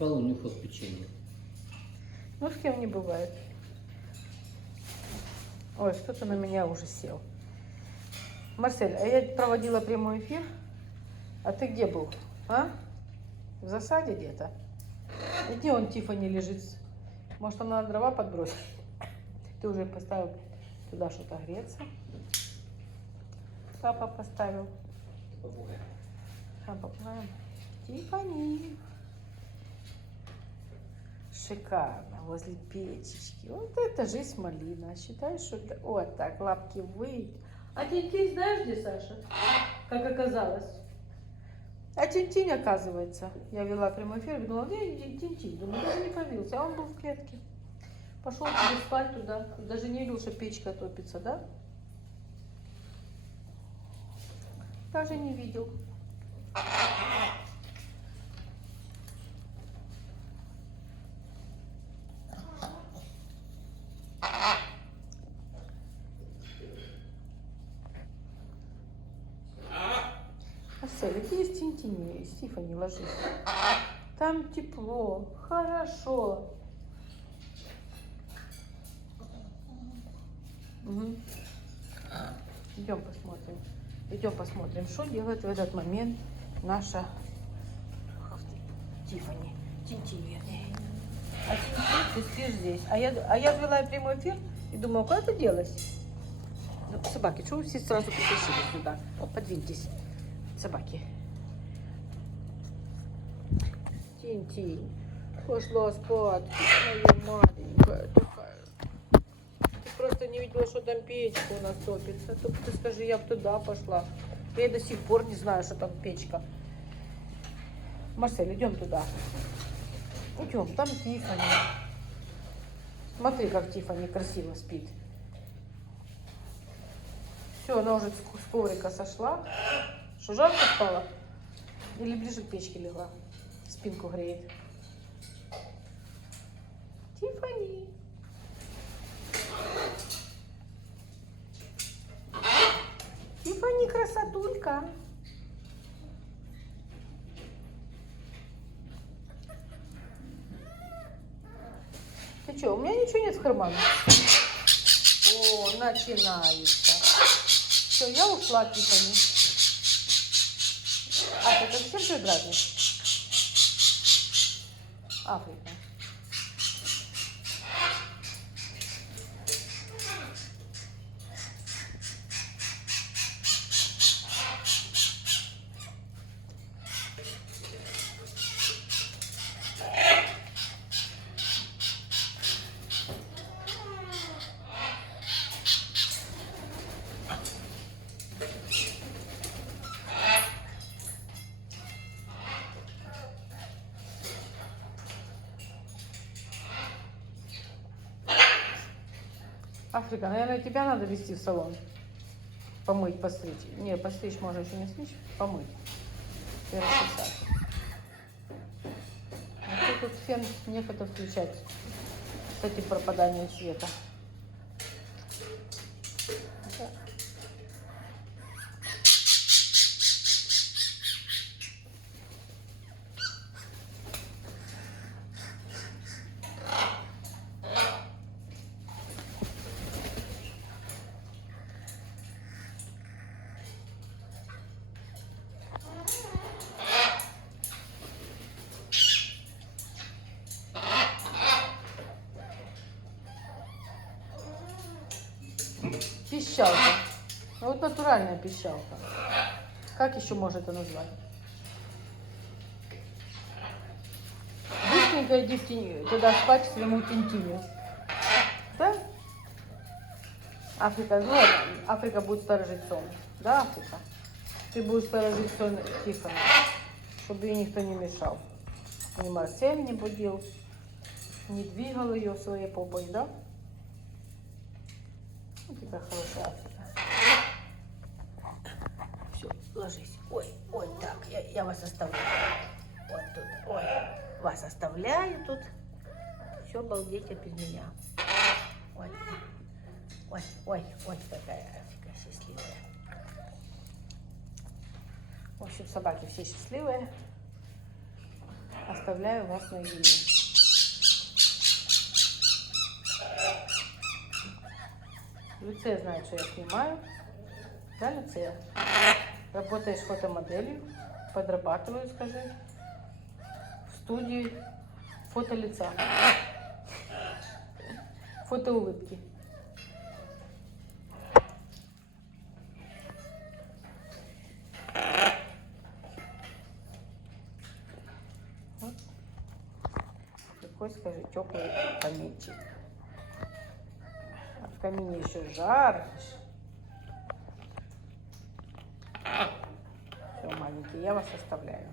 спал, нюхал печенье. Ну, с кем не бывает. Ой, кто-то на меня уже сел. Марсель, а я проводила прямой эфир. А ты где был? А? В засаде где-то? И где он, Тиффани, лежит? Может, она дрова подбросит? Ты уже поставил туда что-то греться. Папа поставил. А попугаем. Тиффани. Шикарно, возле печечки. Вот это жизнь малина. Считаешь, что это... Вот так, лапки выйти. А Тинтинь знаешь, где Саша? Как оказалось. А Тинтинь, оказывается, я вела прямой эфир, думала, где Тинтинь? Думаю, даже не появился, а он был в клетке. Пошел себе спать туда. Даже не видел, что печка топится, да? Даже не видел. Марсель, иди с Тинтинь, Стифани, ложись. Там тепло, хорошо. Угу. Идем посмотрим. Идем посмотрим, что делает в этот момент наша Тиффани. Тинтинь, вернее. А Тинтинь, ты спишь здесь. А я вела прямой эфир и думала, куда ты делась? Ну, собаки, что вы все сразу притащили сюда? Подвиньтесь, собаки. Тинтинь, пошла спать, моя маленькая такая. Ты просто не видела, что там печка у нас топится. Только ты скажи, я бы туда пошла. Я до сих пор не знаю, что там печка. Марсель, идем туда. Идем, там Тиффани. Смотри, как Тиффани красиво спит. Все, она уже с коврика сошла. Что, жарко стало? Или ближе к печке легла? Спинку греет. Тиффани. Тиффани, красотулька. Ты что, у меня ничего нет в кармане? О, начинается. Все, я ушла, Тиффани. А, ты совсем что дразнишь? Африка. Африка, наверное, тебя надо везти в салон. Помыть, постричь. Не, постричь можно еще не стричь, помыть. И расчесать. А тут фен некогда включать. Кстати, пропадание света. Пищалка. Вот натуральная пищалка. Как еще можно это назвать? Быстренько иди туда спать к своему Тинтиню. Да? Африка, ну Африка будет сторожить сон. Да, Африка? Ты будешь сторожить сон Тиффани, чтобы ей никто не мешал. Ни Марсель не будил, не двигал ее своей попой, да? Вот такая хорошая Африка. Все, ложись. Ой, ой, так, я вас оставляю. Вот тут, ой, вас оставляю тут. Все, балдеть без меня. Ой, ой, ой, ой, какая Африка счастливая. В общем, собаки все счастливые. оставляю вас наедине. Люция знает, что я снимаю. Да, Люция? Работаешь фотомоделью, подрабатываю, скажи. В студии фото лица. Фото улыбки. Вот. Какой, скажи, теплый каминчик. А в камине еще жар. Все, маленький, я вас оставляю.